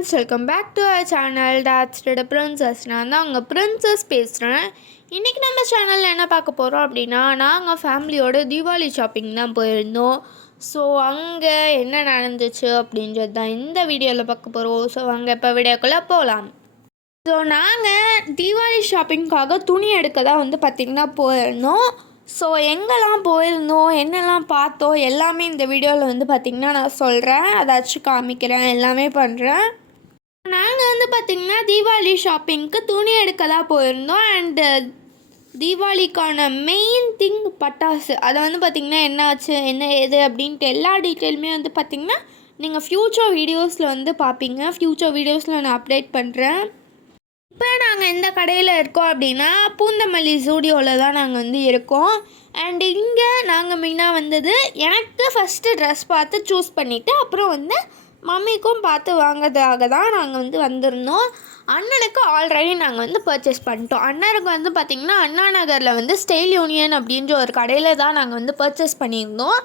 Friends, welcome back to our channel dots to the princess. நான் தான் உங்கள் princess பேசுகிறேன். இன்றைக்கி நம்ம சேனலில் என்ன பார்க்க போகிறோம் அப்படின்னா, நாங்கள் ஃபேமிலியோட தீபாவளி ஷாப்பிங் தான் போயிருந்தோம். ஸோ அங்கே என்ன நடந்துச்சு அப்படின்றது தான் இந்த வீடியோவில் பார்க்க போகிறோம். ஸோ அங்கே இப்போ வீடியோக்குள்ளே போகலாம். ஸோ நாங்கள் தீபாவளி ஷாப்பிங்காக துணி எடுக்க தான் வந்து பார்த்திங்கன்னா போயிருந்தோம். ஸோ எங்கெல்லாம் போயிருந்தோம், என்னெல்லாம் பார்த்தோம் எல்லாமே இந்த வீடியோவில் வந்து பார்த்திங்கன்னா நான் சொல்கிறேன், அதாச்சும் காமிக்கிறேன், எல்லாமே பண்ணுறேன். நாங்கள் வந்து பார்த்திங்கன்னா தீபாவளி ஷாப்பிங்க்கு துணி எடுக்க தான் போயிருந்தோம். அண்டு தீபாவளிக்கான மெயின் திங் பட்டாசு. அதை வந்து பார்த்திங்கன்னா என்ன ஆச்சு, என்ன ஏது அப்படின்ட்டு எல்லா டீட்டெயிலுமே வந்து பார்த்திங்கன்னா நீங்கள் ஃப்யூச்சர் வீடியோஸில் வந்து பார்ப்பீங்க. ஃப்யூச்சர் வீடியோஸில் நான் அப்டேட் பண்ணுறேன். இப்போ நாங்கள் எந்த கடையில் இருக்கோம் அப்படின்னா பூந்தமல்லி ஜூடியோவில் தான் நாங்கள் வந்து இருக்கோம். அண்ட் இங்கே நாங்கள் மெயினாக வந்தது, எனக்கு ஃபஸ்ட்டு ட்ரெஸ் பார்த்து சூஸ் பண்ணிவிட்டு அப்புறம் வந்து மம்மிக்கும் பார்த்து வாங்கிறதுக்காக தான் நாங்கள் வந்து வந்திருந்தோம். அண்ணனுக்கு ஆல்ரெடி நாங்கள் வந்து பர்ச்சேஸ் பண்ணிட்டோம். அண்ணனுக்கு வந்து பார்த்திங்கன்னா அண்ணா நகரில் வந்து ஸ்டைல் யூனியன் அப்படின்ற ஒரு கடையில் தான் நாங்கள் வந்து பர்ச்சேஸ் பண்ணியிருந்தோம்.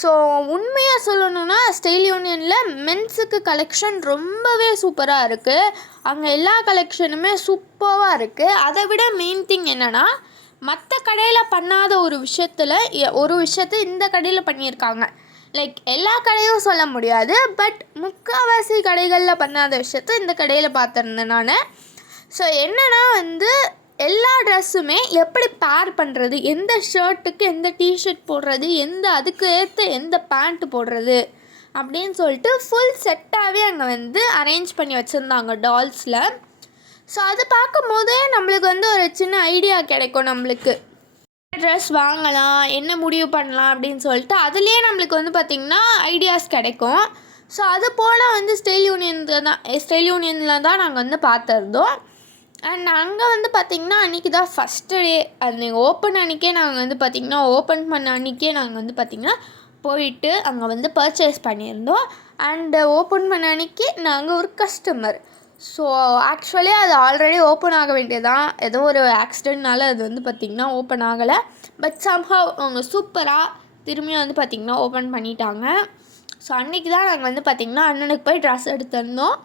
ஸோ உண்மையாக சொல்லணுன்னா ஸ்டைல் யூனியனில் மென்ஸுக்கு கலெக்ஷன் ரொம்பவே சூப்பராக இருக்குது. அங்கே எல்லா கலெக்ஷனுமே சூப்பராக இருக்குது. அதை விட மெயின் திங் என்னென்னா, மற்ற கடையில் பண்ணாத ஒரு விஷயத்தை இந்த கடையில் பண்ணியிருக்காங்க. லைக் எல்லா கடையும் சொல்ல முடியாது, பட் முக்கால்வாசி கடைகளில் பண்ணாத விஷயத்த இந்த கடையில் பார்த்துருந்தேன் நான். ஸோ என்னென்னா வந்து எல்லா ட்ரெஸ்ஸுமே எப்படி பேர் பண்ணுறது, எந்த ஷர்ட்டுக்கு எந்த டிஷர்ட் போடுறது, அதுக்கு ஏற்ற எந்த பேண்ட் போடுறது அப்படின்னு சொல்லிட்டு ஃபுல் செட்டாகவே அங்கே வந்து அரேஞ்ச் பண்ணி வச்சுருந்தாங்க டால்ஸில். ஸோ அது பார்க்கும்போதே நம்மளுக்கு வந்து ஒரு சின்ன ஐடியா கிடைக்கும், நம்மளுக்கு ட்ரெஸ் வாங்கலாம், என்ன முடிவு பண்ணலாம் அப்படின்னு சொல்லிட்டு அதுலேயே நம்மளுக்கு வந்து பார்த்திங்கன்னா ஐடியாஸ் கிடைக்கும். ஸோ அது போல் வந்து ஸ்டைல் யூனியனில் தான் நாங்கள் வந்து பார்த்துருந்தோம். அண்ட் அங்கே வந்து பார்த்திங்கன்னா அன்றைக்கி தான் ஃபஸ்ட்டு டே, அது ஓப்பன் அன்றைக்கே நாங்கள் வந்து பார்த்திங்கன்னா ஓப்பன் பண்ண அன்றைக்கே நாங்கள் வந்து பார்த்திங்கன்னா போயிட்டு அங்கே வந்து பர்ச்சேஸ் பண்ணியிருந்தோம். அண்டு ஓப்பன் பண்ண அன்றைக்கி நாங்கள் ஒரு கஸ்டமர். ஸோ ஆக்சுவலி அது ஆல்ரெடி ஓப்பன் ஆக வேண்டியதான், ஏதோ ஒரு ஆக்சிடென்ட்னால அது வந்து பார்த்திங்கன்னா ஓப்பன் ஆகலை. பட் சம்ஹவ் அவங்க சூப்பராக திரும்பியும் வந்து பார்த்திங்கன்னா ஓப்பன் பண்ணிட்டாங்க. ஸோ அன்றைக்கி தான் நாங்கள் வந்து பார்த்திங்கன்னா அண்ணனுக்கு போய் ட்ரெஸ் எடுத்திருந்தோம்.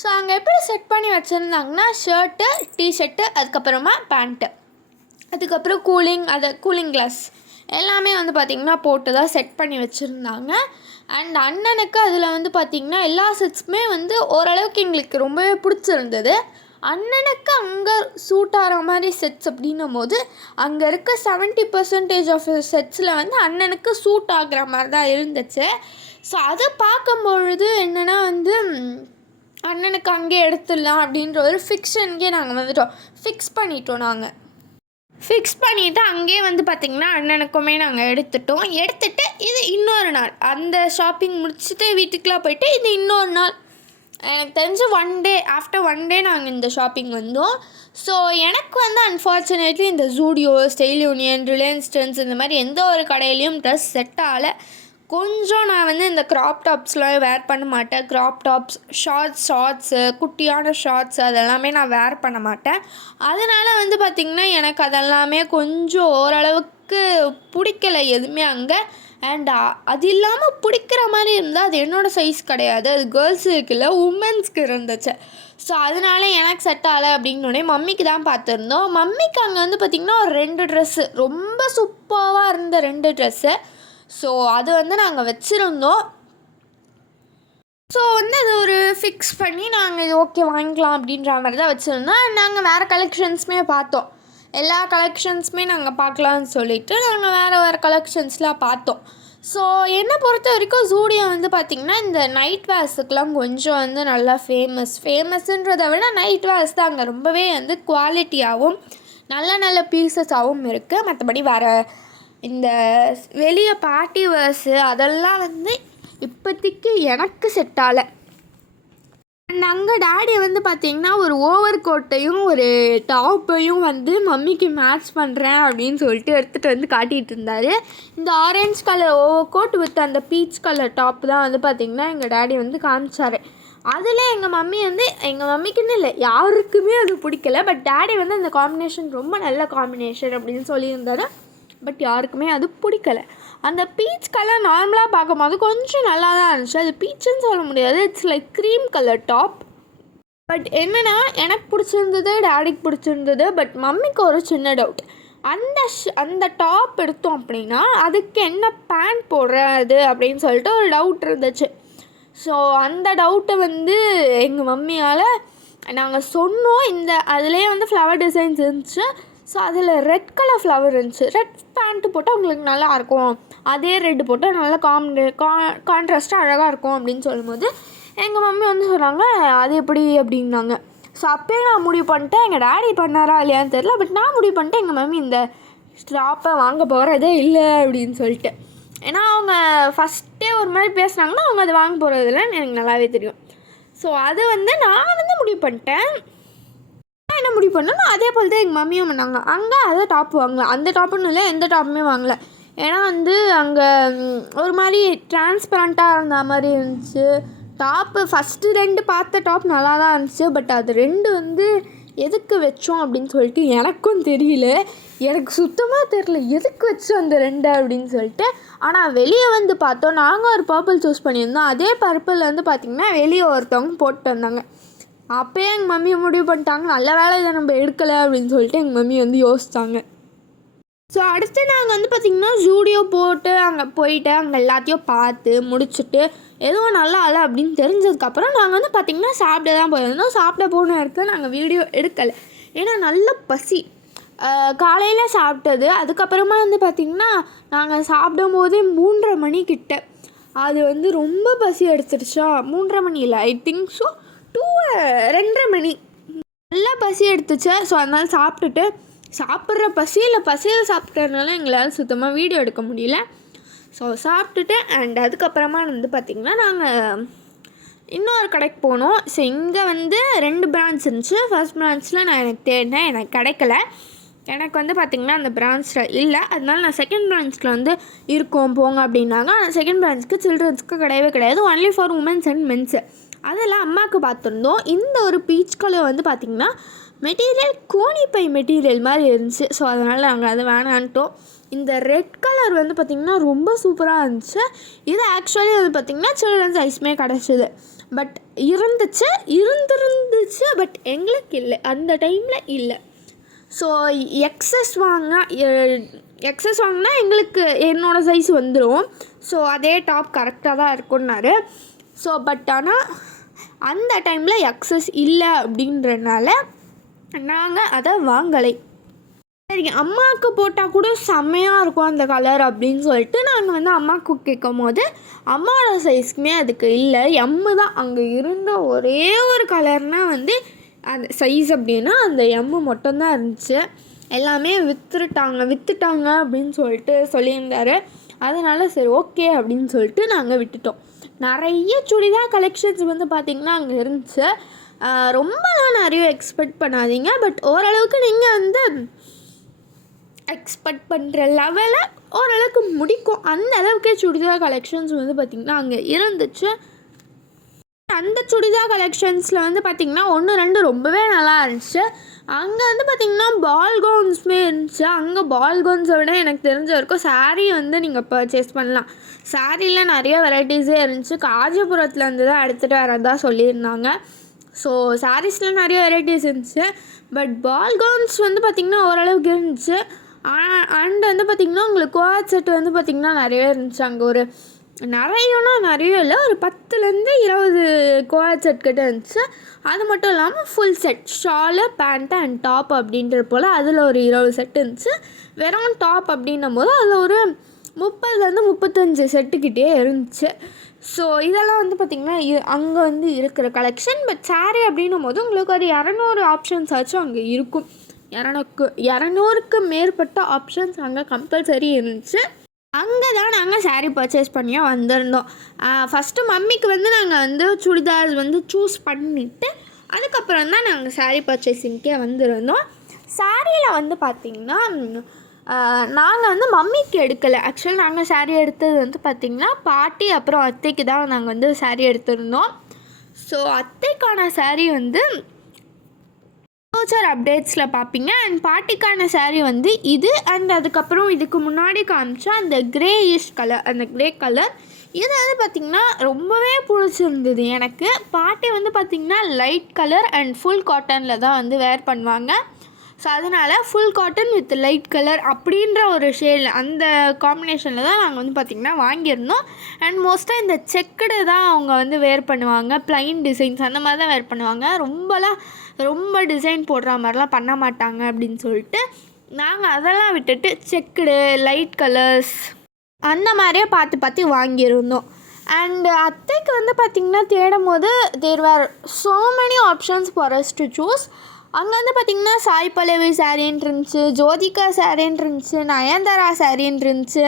ஸோ அங்கே எப்படி செட் பண்ணி வச்சுருந்தாங்கன்னா ஷர்ட்டு, டிஷர்ட்டு, அதுக்கப்புறமா பேண்ட்டு, அதுக்கப்புறம் கூலிங் கிளாஸ் எல்லாமே வந்து பார்த்திங்கன்னா போட்டு தான் செட் பண்ணி வச்சுருந்தாங்க. அண்ட் அண்ணனுக்கு அதில் வந்து பார்த்திங்கன்னா எல்லா செட்ஸுமே வந்து ஓரளவுக்கு எங்களுக்கு ரொம்பவே பிடிச்சிருந்தது. அண்ணனுக்கு அங்கே சூட் ஆகிற மாதிரி செட்ஸ் அப்படின்னும் போது அங்கே இருக்க 70% ஆஃப் செட்ஸில் வந்து அண்ணனுக்கு சூட் ஆகிற மாதிரி தான் இருந்துச்சு. ஸோ அதை பார்க்கும்பொழுது என்னென்னா வந்து அண்ணனுக்கு அங்கேயே எடுத்துடலாம் அப்படின்ற ஒரு ஃபிக்ஷனுக்கே நாங்கள் வந்துட்டோம். ஃபிக்ஸ் பண்ணிவிட்டு அங்கேயே வந்து பார்த்திங்கன்னா அண்ணனுக்குமே நாங்கள் எடுத்துகிட்டு இது இன்னொரு நாள், அந்த ஷாப்பிங் முடிச்சுட்டு வீட்டுக்கெலாம் போயிட்டு இது இன்னொரு நாள், எனக்கு தெரிஞ்சு ஆஃப்டர் ஒன் டே நாங்கள் இந்த ஷாப்பிங் வந்தோம். ஸோ எனக்கு வந்து அன்ஃபார்ச்சுனேட்லி இந்த Zudio, style union, Reliance trends இந்த மாதிரி எந்த ஒரு கடையிலையும் ட்ரெஸ் செட் ஆகலை. கொஞ்சம் நான் வந்து இந்த க்ராப் டாப்ஸ்லாம் வேர் பண்ண மாட்டேன். க்ராப் டாப்ஸ், ஷார்ட்ஸு, குட்டியான ஷார்ட்ஸ் அதெல்லாமே நான் வேர் பண்ண மாட்டேன். அதனால் வந்து பார்த்திங்கன்னா எனக்கு அதெல்லாமே கொஞ்சம் ஓரளவுக்கு பிடிக்கலை எதுவுமே அங்கே. அண்ட் அது இல்லாமல் பிடிக்கிற மாதிரி இருந்தால் அது என்னோடய சைஸ் கிடையாது, அது கேர்ள்ஸுக்கு இல்லை, உமன்ஸ்க்கு இருந்துச்சு. ஸோ அதனால எனக்கு செட் ஆகலை அப்படின்னோடனே மம்மிக்கு தான் பார்த்துருந்தோம். மம்மிக்கு அங்கே வந்து பார்த்திங்கன்னா ஒரு 2 ட்ரெஸ்ஸு, ரொம்ப சூப்பராக இருந்த 2 ட்ரெஸ்ஸு. ஸோ அது வந்து நாங்கள் வச்சுருந்தோம். ஸோ வந்து அது ஒரு ஃபிக்ஸ் பண்ணி நாங்கள் இது ஓகே வாங்கிக்கலாம் அப்படின்ற மாதிரி தான் வச்சுருந்தோம். நாங்கள் வேறு கலெக்ஷன்ஸுமே பார்த்தோம். எல்லா கலெக்ஷன்ஸுமே நாங்கள் பார்க்கலான்னு சொல்லிவிட்டு நாங்கள் வேறு கலெக்ஷன்ஸ்லாம் பார்த்தோம். ஸோ என்னை பொறுத்த வரைக்கும் ஜூடியோ வந்து பார்த்திங்கன்னா இந்த நைட் வேர்ஸுக்கெலாம் கொஞ்சம் வந்து நல்லா ஃபேமஸ்ன்றதை விட நைட் வேர்ஸ் தான் அங்கே ரொம்பவே வந்து குவாலிட்டியாகவும் நல்ல பீசஸாகவும் இருக்குது. மற்றபடி வேறு இந்த வெளியே பார்ட்டி வேர்ஸு அதெல்லாம் வந்து இப்போதைக்கு எனக்கு செட் ஆகலை. அண்ட் அங்கே டேடி வந்து பார்த்திங்கன்னா ஒரு ஓவர் கோட்டையும் ஒரு டாப்பையும் வந்து மம்மிக்கு மேட்ச் பண்ணுறேன் அப்படின்னு சொல்லிட்டு எடுத்துகிட்டு வந்து காட்டிகிட்டு இருந்தார். இந்த orange colour over coat with அந்த பீச் கலர் டாப் தான் வந்து பார்த்திங்கன்னா எங்கள் டேடி வந்து காமிச்சார். அதில் எங்கள் மம்மிக்குன்னு இல்லை, யாருக்குமே அது பிடிக்கல. பட் டேடி வந்து அந்த காம்பினேஷன் ரொம்ப நல்ல காம்பினேஷன் அப்படின்னு சொல்லியிருந்தாரு. பட் யாருக்குமே அது பிடிக்கல. அந்த பீச் கலர் நார்மலாக பார்க்கும்போது கொஞ்சம் நல்லா தான் இருந்துச்சு. அது பீச்சுன்னு சொல்ல முடியாது, it's like cream colour top. But என்னென்னா எனக்கு பிடிச்சிருந்தது, டேடிக்கு பிடிச்சிருந்தது. பட் மம்மிக்கு ஒரு சின்ன டவுட். அந்த டாப் எடுத்தோம் அப்படின்னா அதுக்கு என்ன பேண்ட் போடுறது அப்படின்னு சொல்லிட்டு ஒரு டவுட் இருந்துச்சு. ஸோ அந்த டவுட்டை எங்கள் மம்மியால் நாங்கள் சொன்னோம். அதுலேயே ஃப்ளவர் டிசைன்ஸ் இருந்துச்சு. ஸோ அதில் ரெட் கலர் ஃப்ளவர் இருந்துச்சு. ரெட் பேண்ட்டு போட்டால் உங்களுக்கு நல்லாயிருக்கும், அதே ரெட்டு போட்டால் நல்லா கான்ட்ராஸ்ட்டாக அழகாக இருக்கும் அப்படின்னு சொல்லும்போது எங்கள் மம்மி சொன்னாங்க அது எப்படி அப்படின்னாங்க. ஸோ அப்போயே நான் முடிவு பண்ணிட்டேன். எங்கள் டேடி பண்ணாரா இல்லையான்னு தெரில, பட் நான் முடிவு பண்ணிட்டேன் எங்கள் மம்மி இந்த டாப்பை வாங்க போகிறதே இல்லை அப்படின்னு சொல்லிட்டு. ஏன்னா அவங்க ஃபஸ்ட்டே ஒரு மாதிரி பேசுனாங்கன்னா அவங்க அதை வாங்க போகிறது இல்லைன்னு எனக்கு நல்லாவே தெரியும். ஸோ அது நான் முடிவு பண்ணிட்டேன். நான் என்ன முடிவு பண்ணேன்னா அதே போல் தான் எங்கள் மம்மியும் பண்ணாங்க. அங்கே அதை டாப் வாங்கல, அந்த டாப்புன்னு இல்லை, எந்த டாப்புமே வாங்கலை. ஏன்னா அங்கே ஒரு மாதிரி டிரான்ஸ்பரண்ட்டாக இருந்த மாதிரி இருந்துச்சு டாப்பு. ஃபஸ்ட்டு 2 பார்த்த டாப் நல்லா தான் இருந்துச்சு. பட் அது 2 எதுக்கு வச்சோம் அப்படின்னு சொல்லிட்டு எனக்கும் தெரியல. எனக்கு சுத்தமாக தெரியல எதுக்கு வச்சோம் அந்த 2 அப்படின்னு சொல்லிட்டு. ஆனால் வெளியே பார்த்தோம், நாங்கள் ஒரு பர்பிள் சூஸ் பண்ணியிருந்தோம். அதே பர்பிள் பார்த்திங்கன்னா வெளியே ஒருத்தவங்க போட்டு வந்தாங்க. அப்போயே எங்கள் மம்மி முடிவு பண்ணிட்டாங்க நல்ல வேலை இதை நம்ம எடுக்கலை அப்படின்னு சொல்லிட்டு எங்கள் மம்மி யோசித்தாங்க. ஸோ அடுத்து நாங்கள் பார்த்திங்கன்னா ஜூடியோ போட்டு அங்கே போயிட்டு அங்கே எல்லாத்தையும் பார்த்து முடிச்சுட்டு எதுவும் நல்லா இல்லை அப்படின்னு தெரிஞ்சதுக்கப்புறம் நாங்கள் பார்த்திங்கன்னா சாப்பிட தான் போயிருந்தோம். சாப்பிட போன இடத்துல நாங்கள் வீடியோ எடுக்கலை, ஏன்னா நல்ல பசி. காலையில் சாப்பிட்டது, அதுக்கப்புறமா பார்த்திங்கன்னா நாங்கள் சாப்பிடும் போதே 3:30 மணிக்கிட்ட அது ரொம்ப பசி எடுத்துருச்சா. 3:30 மணி இல்லை, ஐ திங்க் ஸோ 2:30 மணி நல்லா பசி எடுத்துச்சு. ஸோ அதனால் சாப்பிட்டுட்டு சாப்பிட்ற பசியில் சாப்பிட்றதுனால எங்களால் சுத்தமாக வீடியோ எடுக்க முடியல. ஸோ சாப்பிட்டுட்டு அண்ட் அதுக்கப்புறமா பார்த்திங்கன்னா நாங்கள் இன்னொரு கடைக்கு போனோம். ஸோ இங்கே 2 பிரான்ச் இருந்துச்சு. ஃபர்ஸ்ட் பிரான்ச்சில் நான் எனக்கு தேடினேன், எனக்கு கிடைக்கல. எனக்கு பார்த்திங்கன்னா அந்த பிரான்ச்சில் இல்லை. அதனால நான் செகண்ட் பிரான்ச்சில் இருக்கோம் போங்க அப்படின்னாங்க. ஆனால் செகண்ட் பிரான்ச்சுக்கு சில்ட்ரன்ஸ்க்கு கிடையாது, only for women's and men's. அதெல்லாம் அம்மாவுக்கு பார்த்துருந்தோம். இந்த ஒரு பீச் கலர் பார்த்திங்கன்னா மெட்டீரியல் கோணிப்பை மெட்டீரியல் மாதிரி இருந்துச்சு. ஸோ அதனால் நாங்கள் அதை வேணான்ட்டோம். இந்த ரெட் கலர் பார்த்திங்கன்னா ரொம்ப சூப்பராக இருந்துச்சு. இது ஆக்சுவலி பார்த்திங்கன்னா சில்ட்ரன்ஸ் ஐஸ்மே கிடச்சிது. பட் இருந்துருந்துச்சு பட் எங்களுக்கு இல்லை, அந்த டைமில் இல்லை. ஸோ எக்ஸஸ் வாங்கினா எங்களுக்கு என்னோடய சைஸ் வந்துடும். ஸோ அதே டாப் கரெக்டாக தான் இருக்குன்னாரு. ஸோ பட் ஆனால் அந்த டைமில் எக்ஸஸ் இல்லை அப்படின்றனால நாங்கள் அதை வாங்கலை. சரிங்க, அம்மாவுக்கு போட்டால் கூட செம்மையாக இருக்கும் அந்த கலர் அப்படின்னு சொல்லிட்டு நாங்கள் அம்மாவுக்கு கேட்கும் போது அம்மாவோட சைஸ்க்குமே அதுக்கு இல்லை, எம்மு தான். அங்கே இருந்த ஒரே ஒரு கலர்னால் அந்த சைஸ் அப்படின்னா அந்த எம்மு மட்டும்தான் இருந்துச்சு. எல்லாமே விற்றுட்டாங்க அப்படின்னு சொல்லிட்டு சொல்லியிருந்தாரு. அதனால் சரி ஓகே அப்படின்னு சொல்லிட்டு நாங்கள் விட்டுட்டோம். நிறைய சுடிதார் கலெக்ஷன்ஸ் பார்த்திங்கன்னா அங்கே இருந்துச்சு. ரொம்பலாம் நிறைய எக்ஸ்பெக்ட் பண்ணாதீங்க, பட் ஓரளவுக்கு நீங்கள் எக்ஸ்பெக்ட் பண்ணுற லெவலில் ஓரளவுக்கு முடிக்கும் அந்த அளவுக்கே சுடிதார் கலெக்ஷன்ஸ் பார்த்திங்கன்னா அங்கே இருந்துச்சு. அந்த சுடிதார் கலெக்ஷன்ஸில் பார்த்திங்கன்னா 1-2 ரொம்பவே நல்லா இருந்துச்சு. அங்கே பார்த்திங்கன்னா பால் கவுன்ஸுமே இருந்துச்சு. அங்கே பால் கவுன்ஸை விட எனக்கு தெரிஞ்ச வரைக்கும் சாரீ நீங்கள் பர்ச்சேஸ் பண்ணலாம். சாரியில் நிறைய வெரைட்டிஸே இருந்துச்சு. காஞ்சிபுரத்துலேருந்து தான் எடுத்துகிட்டு வரதா சொல்லியிருந்தாங்க. ஸோ சாரீஸில் நிறைய வெரைட்டிஸ் இருந்துச்சு. பட் பால் கவுன்ஸ் பார்த்திங்கன்னா ஓரளவுக்கு இருந்துச்சு. அண்ட் பார்த்திங்கன்னா உங்களுக்கு கோஆட் செட் பார்த்திங்கன்னா நிறைய இருந்துச்சு. அங்கே ஒரு நிறைய இல்லை, ஒரு 10-20 கோஆட் செட் கிட்ட இருந்துச்சு. அது மட்டும் இல்லாமல் full set shawl, pant and top அப்படின்ற போல் அதில் ஒரு 20 செட் இருந்துச்சு. வெறும் டாப் அப்படின்னும் போது அதில் ஒரு 30-35 செட்டுக்கிட்டே இருந்துச்சு. ஸோ இதெல்லாம் பார்த்திங்கன்னா அங்கே இருக்கிற கலெக்ஷன். பட் சாரீ அப்படின்னும் போது உங்களுக்கு ஒரு 200 ஆப்ஷன்ஸ் ஆச்சும் அங்கே இருக்கும். 200க்கு மேற்பட்ட ஆப்ஷன்ஸ் அங்கே கம்பல்சரி இருந்துச்சு. அங்கே தான் நாங்கள் சாரீ பர்ச்சேஸ் பண்ணியே வந்திருந்தோம். ஃபஸ்ட்டு மம்மிக்கு நாங்கள் சுடிதார் சூஸ் பண்ணிவிட்டு அதுக்கப்புறம் தான் நாங்கள் சாரீ பர்ச்சேசிங்க்கே வந்திருந்தோம். சாரியில் பார்த்திங்கன்னா நாங்கள் மம்மிக்கு எடுக்கலை. ஆக்சுவலி நாங்கள் சாரீ எடுத்தது பார்த்திங்கன்னா பாட்டி அப்புறம் அத்தைக்கு தான் நாங்கள் சாரீ எடுத்திருந்தோம். ஸோ அத்தைக்கான சாரீ ஃபியூச்சர் அப்டேட்ஸில் பார்ப்பீங்க. அண்ட் பாட்டிக்கான saree வந்து இது. அண்ட் அதுக்கப்புறம் இதுக்கு முன்னாடி காமிச்சா அந்த கிரேயிஷ் கலர், அந்த கிரே கலர் இது வந்து பார்த்திங்கன்னா ரொம்பவே பிடிச்சிருந்தது எனக்கு. பாட்டி வந்து பார்த்திங்கன்னா லைட் கலர் அண்ட் ஃபுல் காட்டனில் தான் வந்து வேர் பண்ணுவாங்க. ஸோ அதனால் full cotton with light colour அப்படின்ற ஒரு ஷேடில், அந்த காம்பினேஷனில் தான் நாங்கள் வந்து பார்த்திங்கன்னா வாங்கியிருந்தோம். அண்ட் மோஸ்ட்டாக இந்த செக்குடு தான் அவங்க வந்து வேர் பண்ணுவாங்க, ப்ளைன் டிசைன்ஸ் அந்த மாதிரி தான் வேர் பண்ணுவாங்க. ரொம்ப டிசைன் போடுற மாதிரிலாம் பண்ண மாட்டாங்க அப்படின்னு சொல்லிட்டு நாங்கள் அதெல்லாம் விட்டுட்டு செக்குடு, லைட் கலர்ஸ் அந்த மாதிரியே பார்த்து வாங்கியிருந்தோம். அண்டு அத்தைக்கு வந்து பார்த்திங்கன்னா தேடும் போது there were so many options for us to choose. அங்கே வந்து பார்த்திங்கன்னா சாய் பல்லவி சாரின்னு இருந்துச்சு, ஜோதிகா சாரின்னு இருந்துச்சு, நயன்தாரா சாரின்னு இருந்துச்சு.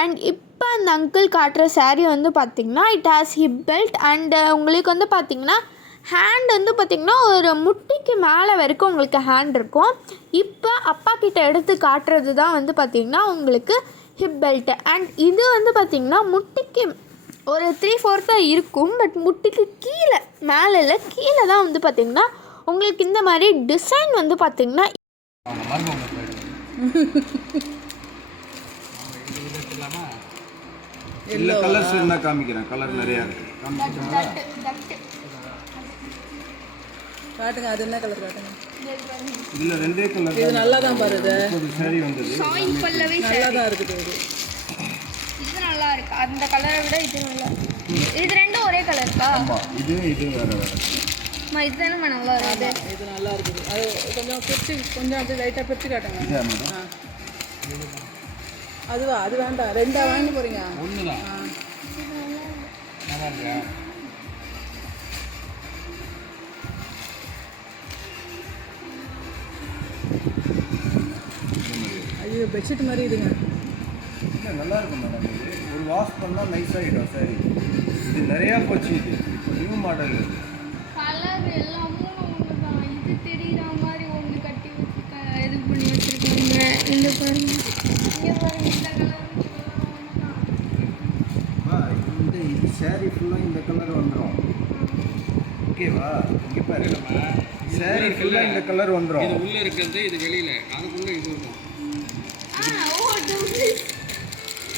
அண்ட் இப்போ அந்த அங்கிள் காட்டுற சாரீ வந்து பார்த்திங்கன்னா it has hip belt. And உங்களுக்கு வந்து பார்த்திங்கன்னா ஹேண்ட் வந்து பார்த்திங்கன்னா ஒரு முட்டிக்கு மேலே வரைக்கும் உங்களுக்கு ஹேண்ட் இருக்கும். இப்போ அப்பா கிட்ட எடுத்து காட்டுறது தான் வந்து பார்த்திங்கன்னா உங்களுக்கு ஹிப் பெல்ட்டு. அண்ட் இது வந்து பார்த்திங்கன்னா முட்டிக்கு ஒரு 3/4 தான் இருக்கும். பட் முட்டிக்கு கீழே, மேலே இல்லை, கீழே தான் வந்து பார்த்திங்கன்னா உங்களுக்கு இந்த மாதிரி டிசைன் வந்து பார்த்திங்கன்னா இல்லை கலர்ஸ் என்ன காமிக்கிறேன். கலர் நிறையா இருக்குது. காட்டுங்க, அது என்ன கலர் காட்டுங்க. இல்லை 2 கலர். இது நல்லா தான் பாருது. சாரி வந்தது சாய் பல்லவி நல்லா தான் இருக்குது. இது நல்லா இருக்கு. அந்த கலரை விட இது நல்லா. இது ரெண்டும் ஒரே கலருக்கா? இது வேறு இதுதானே நல்லா இருக்குது. இது நல்லா இருக்குது. அது கொஞ்சம் பிரிச்சு, கொஞ்சம் அப்படி லைட்டாக பிரிச்சு காட்டுங்க. அதுவா? அது வேண்டாம், 2 வாங்கி போகிறீங்க. ஒன்று தான் நல்லா இருக்கா? ஐயோ, பெட்ஷீட் மாதிரி இதுங்க. இல்லை நல்லா இருக்கும் மேடம். இது ஒரு வாஷ் பண்ணால் நைஸ் ஆகிடும் சாரி. இது நிறையா போச்சு. இது நியூ மாடல். இது கலர் எல்லாமும் ஒன்று தான். இது தெரியுற மாதிரி ஒன்று கட்டி வச்சுருக்க, இது பண்ணி வச்சுருக்காங்க. இந்த பாருங்க, இங்கே பாருங்க, இந்த கலர் இது சாரி ஃபுல்லாக இந்த கலர் வந்துடும். ஓகேவா? இங்கே பாரு, சாரி ஃபுல்லாக இந்த கலர் வந்துடும். இது உள்ளே இருக்கிறது, இது வெளியில், அதுக்குள்ளே இது இருக்கும்.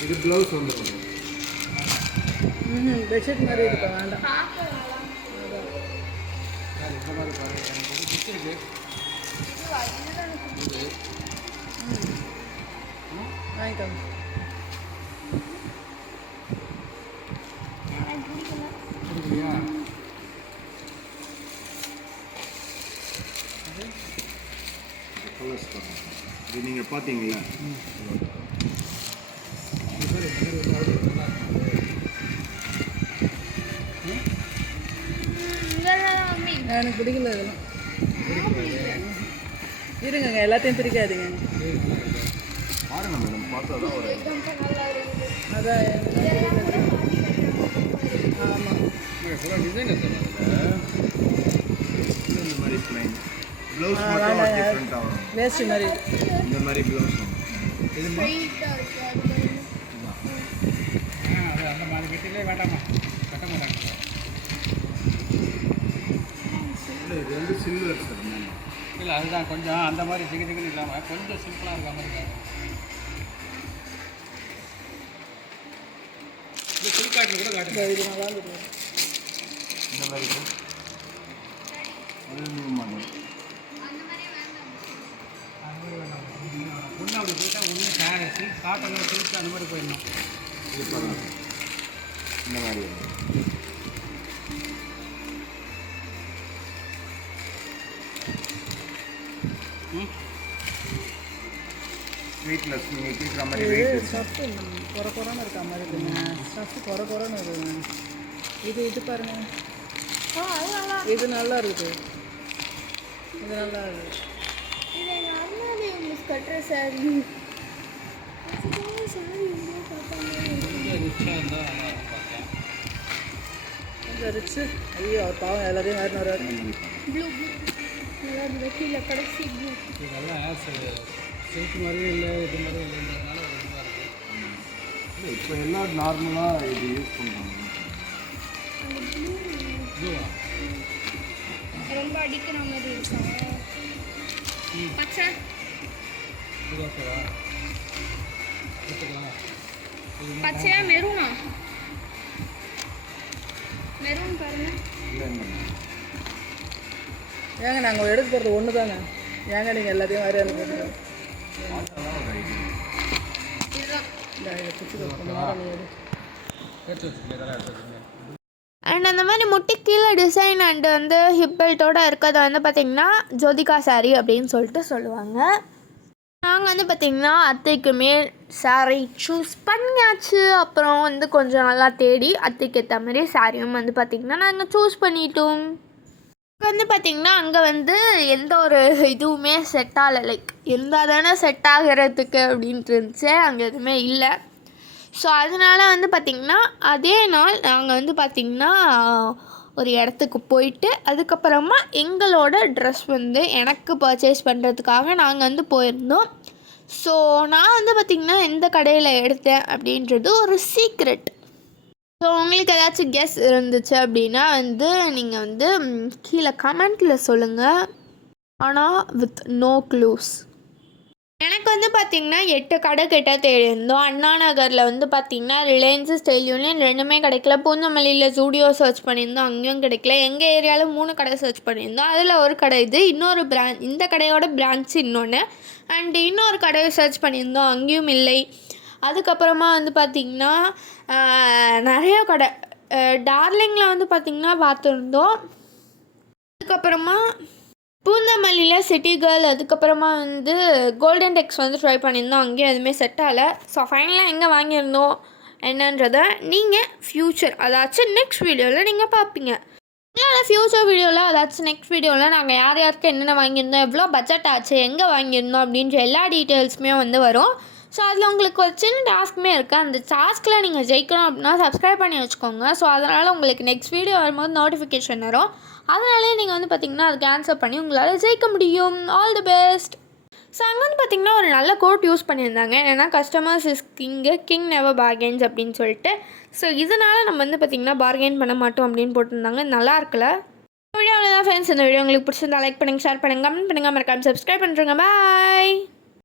இது ப்ளவுஸ் வந்துடும். பெட்ஷீட் மாதிரி இருக்கா? வேண்டாம். இந்த மாதிரி பாருங்க, எனக்கு இது பிடிச்சிருக்கு. வாங்கிக்கோங்க. பிடிக்கலையா? கலர்ஸ் பாருங்க. இது நீங்கள் பார்த்தீங்களா? எனக்கு பிடிக்கல இதெல்லாம். இருங்க, எல்லாத்தையும் பிரிக்காதீங்க. பாருங்க மேடம், பார்த்தா தான் ஒரு அதான். ஆமாம், டிசைன் எடுத்துருவாங்க. இந்த மாதிரி பிளைன் ப்ளவுஸ் மட்டும் டிஃப்ரெண்ட்டாக வரும். வேஸ்ட் மாதிரி. இந்த மாதிரி ப்ளவுஸ் வரும். இது அது அந்த மாதிரி கட்டிலே வேண்டாமா, கட்ட மாட்டாங்க. இல்லை, இது வந்து சில்வர் சார். இல்லை, அதுதான் கொஞ்சம் அந்த மாதிரி சிக்கன் இல்லாமல் கொஞ்சம் சிம்பிளாக இருக்க மாதிரி இருக்காங்க. இந்த சில்க் காட்டன் கூட காட்டுங்க. இது நல்லா இருக்குது. இந்த மாதிரி அது நியூ மாடல். ஒன்று அப்படி போயிட்டா ஒன்று சில்க் காட்டன், சில்க் அந்த மாதிரி போயிடணும். இது பாருங்க, இந்த மாதிரி வெயிட்லெஸ். நீங்கள் கேட்குற மாதிரி வெயிட் ஸ்டஃப்பு குறைன்னு இருக்கா மாதிரி இருக்குங்க. ஸ்டஃப்பு குறைன்னு இருக்குங்க. இது பாருங்க, இது நல்லா இருக்குது. இது நல்லா இருக்குது. இது எங்கள் அம்மாவே மிஸ் கட்டுற சாரி. சாரி கொஞ்சம் ரிச்சாக இருந்தால் நல்லா இருக்கும் பார்த்தேன். கொஞ்சம் ரிச்சு. ஐயோ, அவர் பாவம் எல்லாரையும் வேறு வர்றாரு. ப்ளூ நல்லா இருக்குது. கீழே கடைசி ப்ளூ. இதெல்லாம் சில்க் மாதிரியும் இல்லை, இது மாதிரியும் இல்லைன்றதுனால ஒரு இதுவாக இருக்குது. இல்லை, இப்போ எல்லாம் நார்மலாக இது யூஸ் பண்ணுறாங்க. ப்ளூவா? ரொம்ப அடிக்கிற மாதிரி இருக்கா? பச்சை இது ஓகேவா எடுத்துக்கலாம் பச்சையா மெரூனா மெரூன் பாருங்க ஏங்க நாங்கள் எடுக்க போகிறது ஒன்று தானே ஏங்க நீங்கள் எல்லாத்தையும் வேறு அனுப்புறீங்க இதுதான் இதை பிடிச்சிக்கோ கொஞ்சம் நேரம் நீ எடு எடுத்து வச்சுக்கோங்க இதெல்லாம் எடுத்து வச்சுக்கோங்க அண்ட் அந்த மாதிரி முட்டி கீழே டிசைன் அண்டு வந்து ஹிப் பெல்ட்டோட இருக்கிறத வந்து பார்த்திங்கன்னா ஜோதிகா saree அப்படின்னு சொல்லிட்டு சொல்லுவாங்க. நாங்கள் வந்து பார்த்திங்கன்னா அத்தைக்குமே saree சூஸ் பண்ணியாச்சு. அப்புறம் வந்து கொஞ்சம் நல்லா தேடி அத்தைக்கு ஏற்ற மாதிரி சாரியும் வந்து பார்த்திங்கன்னா நாங்கள் சூஸ் பண்ணிட்டோம். வந்து பார்த்திங்கன்னா அங்கே வந்து எந்த ஒரு இதுவுமே செட் ஆகலை, லைக் எந்த தானே செட் ஆகிறதுக்கு அப்படின்ட்டு இருந்துச்சு, அங்கே எதுவுமே இல்லை. ஸோ அதனால் வந்து பார்த்திங்கன்னா அதே நாள் நாங்கள் வந்து பார்த்திங்கன்னா ஒரு இடத்துக்கு போயிட்டு அதுக்கப்புறமா எங்களோட ட்ரெஸ் வந்து எனக்கு பர்ச்சேஸ் பண்ணுறதுக்காக நாங்கள் வந்து போயிருந்தோம். ஸோ நான் வந்து பார்த்திங்கன்னா எந்த கடையில் எடுத்தேன் அப்படின்றது ஒரு சீக்ரெட். ஸோ உங்களுக்கு ஏதாச்சும் கெஸ் இருந்துச்சு அப்படின்னா வந்து நீங்கள் வந்து கீழே கமெண்ட்டில் சொல்லுங்கள், ஆனால் வித் நோ க்ளூஸ். எனக்கு வந்து பார்த்திங்கன்னா 8 கடை கிட்ட தேடியிருந்தோம். அண்ணா நகரில் வந்து பார்த்திங்கன்னா ரிலையன்ஸு, ஸ்டைல் யூனியன் ரெண்டுமே கிடைக்கல. பூந்தமல்லியில் ஜூடியோ சர்ச் பண்ணியிருந்தோம், அங்கேயும் கிடைக்கல. எங்கள் ஏரியாவில் 3 கடை சர்ச் பண்ணியிருந்தோம். அதில் ஒரு கடை இது, இன்னொரு இந்த கடையோட பிரான்ச் இன்னொன்று, அண்ட் இன்னொரு கடையை சர்ச் பண்ணியிருந்தோம், அங்கேயும் இல்லை. அதுக்கப்புறமா வந்து பார்த்திங்கன்னா நிறைய கடை டார்லிங்கில் வந்து பார்த்திங்கன்னா பார்த்துருந்தோம். அதுக்கப்புறமா பூந்தமல்லியில் சிட்டி கேர்ள், அதுக்கப்புறமா வந்து கோல்டன் டெக்ஸ் வந்து ட்ரை பண்ணியிருந்தோம், அங்கேயும் எதுவுமே செட் ஆகலை. ஸோ ஃபைனலாக எங்கே வாங்கியிருந்தோம் என்னன்றதை நீங்கள் ஃப்யூச்சர் அதாச்சும் நெக்ஸ்ட் வீடியோவில் நீங்கள் பார்ப்பீங்க. இல்லைனா ஃப்யூச்சர் வீடியோவில் அதாச்சும் நெக்ஸ்ட் வீடியோவில் நாங்கள் யார் யாருக்கு என்னென்ன வாங்கியிருந்தோம், எவ்வளோ பட்ஜெட் ஆச்சு, எங்கே வாங்கியிருந்தோம் அப்படின்ற எல்லா டீட்டெயில்ஸுமே வந்து வரும். ஸோ அதில் உங்களுக்கு ஒரு சின்ன டாஸ்க்குமே இருக்குது. அந்த டாஸ்கில் நீங்கள் ஜெயிக்கணும் அப்படின்னா சப்ஸ்கிரைப் பண்ணி வச்சுக்கோங்க. ஸோ அதனால் உங்களுக்கு நெக்ஸ்ட் வீடியோ வரும்போது நோட்டிஃபிகேஷன் வரும். அதனாலே நீங்கள் வந்து பார்த்திங்கன்னா அதுக்கு ஆன்சர் பண்ணி உங்களால் ஜெயிக்க முடியும். All the best. ஸோ அங்கே வந்து பார்த்திங்கன்னா ஒரு நல்ல கோட் யூஸ் பண்ணியிருந்தாங்க, ஏன்னா கஸ்டமர்ஸ் இஸ் கிங் நெவர் பார்கென்ஸ் அப்படின்னு சொல்லிட்டு. ஸோ இதனால் நம்ம வந்து பார்த்திங்கன்னா பார்கெயின் பண்ண மாட்டோம் அப்படின்னு போட்டிருந்தாங்க. நல்லா இருக்குல்ல வீடியோவில் தான் ஃப்ரெண்ட்ஸ். இந்த வீடியோ உங்களுக்கு பிடிச்சிருந்தா லைக் பண்ணுங்கள், ஷேர் பண்ணுங்கள், கமெண்ட் பண்ணுங்கள், மறக்காம சப்ஸ்கிரைப் பண்ணுறேங்க. பாய்.